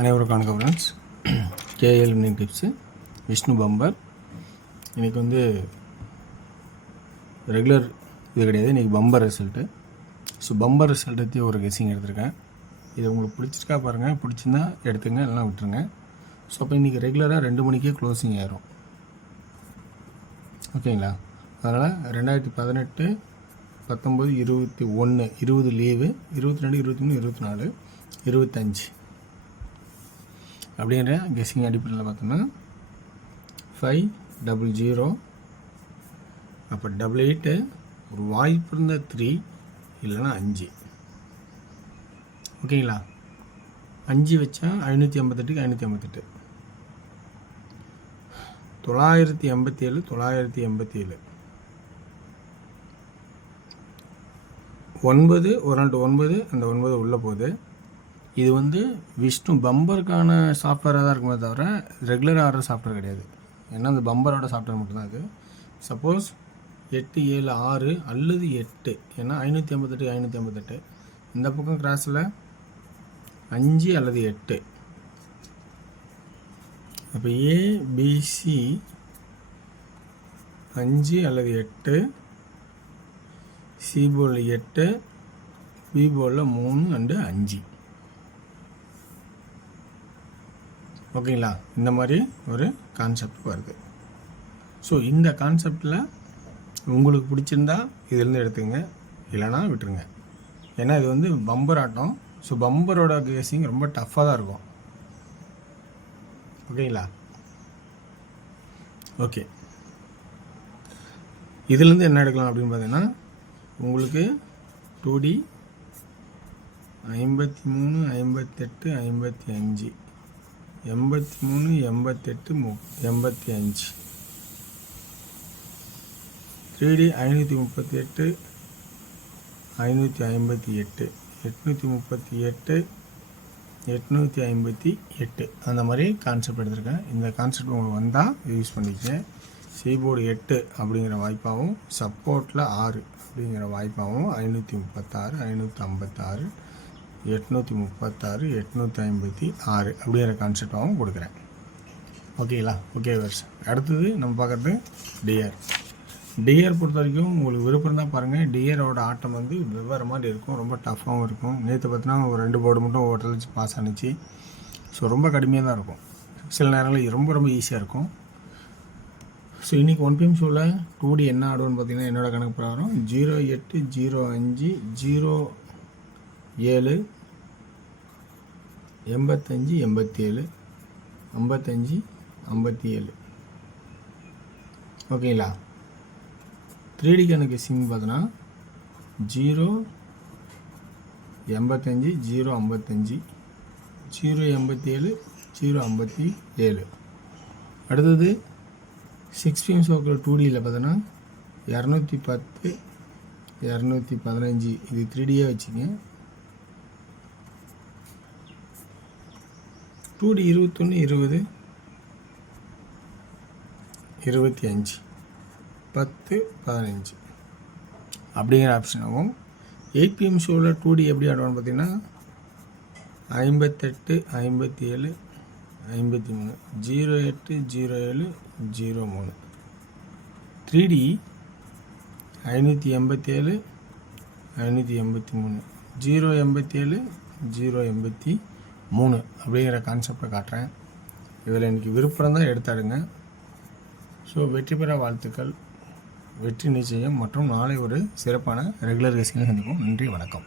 அனைவருக்கும் வணக்கம் friends. KL winning tips Vishnu bumper. இன்றைக்கி வந்து ரெகுலர் இது கிடையாது, இன்றைக்கி bumper result. So bumper result பற்றி ஒரு கெஸ்ஸிங் எடுத்திருக்கேன். இது உங்களுக்கு பிடிச்சிருக்கா பாருங்கள், பிடிச்சிருந்தா எடுத்துங்க, இல்லைனா விட்டுருங்க. ஸோ அப்போ இன்றைக்கி ரெகுலராக 2 மணிக்கே க்ளோசிங் ஆயிரும், ஓகேங்களா? அதனால் 2018, 19, 21, 20 லீவு, 22, 23, 24, 25 அப்படிங்கிற கெஸ்ஸிங் அடிப்படையில் பார்த்தோம்னா 500, அப்போ 88, ஒரு வாய்ப்பு இருந்த 3 இல்லைன்னா 5, ஓகேங்களா? 5 வச்சா 588க்கு 588, 987, 987, 9, ஒரு நாள் 9, அந்த 9 உள்ளே போகுது. இது வந்து விஷ்ணு பம்பருக்கான சாஃப்ட்வேராக தான் இருக்குமே தவிர ரெகுலர் ஆர்டர் சாஃப்ட்வேர் கிடையாது. ஏன்னா அந்த பம்பரோட சாஃப்ட்வேர் மட்டும்தான் இது. சப்போஸ் 8, 7, 6 அல்லது 8, ஏன்னா 588, 588, இந்த பக்கம் கிராஸில் 5 அல்லது 8, அப்போ ஏபிசி 5 அல்லது 8, சி போர்டில் 8, பி போர்டில் 3 அண்டு 5, ஓகேங்களா? இந்த மாதிரி ஒரு கான்செப்ட் வருது. ஸோ இந்த கான்செப்டில் உங்களுக்கு பிடிச்சிருந்தா இதிலேருந்து எடுத்துங்க, இல்லைனா விட்டுருங்க. ஏன்னா இது வந்து பம்பர் ஆட்டம். ஸோ பம்பரோட கேசிங் ரொம்ப டஃப்பாக தான் இருக்கும், ஓகேங்களா? ஓகே, இதுலேருந்து என்ன எடுக்கலாம் அப்படின்னு பார்த்தீங்கன்னா, உங்களுக்கு 2D 53, 58, 55, 83, 88, 85, 3D 538, 558, 838, 858, அந்த மாதிரி கான்செப்ட் எடுத்திருக்கேன். இந்த கான்செப்ட் உங்களுக்கு வந்தால் யூஸ் பண்ணிக்கங்க. சீபோர்டு 8 அப்படிங்கிற வாய்ப்பாகவும், சப்போர்ட்டில் 6 அப்படிங்கிற வாய்ப்பாகவும், 536, 556, 836, 856 அப்படிங்கிற கான்செப்டாகவும் கொடுக்குறேன், ஓகேங்களா? ஓகே வர்ஸ். அடுத்தது நம்ம பார்க்குறது டிஆர். டிஆர் பொறுத்த வரைக்கும் உங்களுக்கு விருப்பம் தான் பாருங்கள். டிஆரோட ஆட்டம் வந்து வெவ்வேறு மாதிரி இருக்கும், ரொம்ப டஃப்பாகவும் இருக்கும். நேற்று பார்த்தீங்கன்னா ஒரு 2 போர்டு மட்டும் ஓட்டலிச்சு பாஸ் ஆனிச்சு. ஸோ ரொம்ப கடுமையாக தான் இருக்கும். சில நேரங்களில் ரொம்ப ரொம்ப ஈஸியாக இருக்கும். ஸோ இன்றைக்கி 1 PM ஷோவில் 2D என்ன ஆடுவோன்னு பார்த்தீங்கன்னா, என்னோடய கணக்கு பிரகாரம் 08, 05, 07, 85, 87, 55, 57, ஓகேங்களா? 3Dக்கான கெஸ்ஸிங் பார்த்தோன்னா 0, 85, 0, 55, 0, 87, 0, 57. அடுத்தது 6 PM ஷோக்கில் 2Dயில் பார்த்தோன்னா 210, 215, இது 3Dயே வச்சுங்க. 2D 21, 20, 25, 10, 15 அப்படிங்கிற ஆப்ஷனாகவும். 8 PM ஷோவில் 2D எப்படி ஆடுவான்னு பார்த்தீங்கன்னா 58, 57, 53, 08, 07, 03. 3D 587, 583, 087, 083 அப்படிங்கிற கான்செப்டை காட்டுறேன். இதில் எனக்கு விருப்பம் தான் எடுத்தாடுங்க. ஸோ வெற்றி பெற வாழ்த்துக்கள், வெற்றி நிச்சயம். மற்றும் நாளை ஒரு சிறப்பான ரெகுலர் கெஸ்ஸிங்கை சந்திப்போம். நன்றி, வணக்கம்.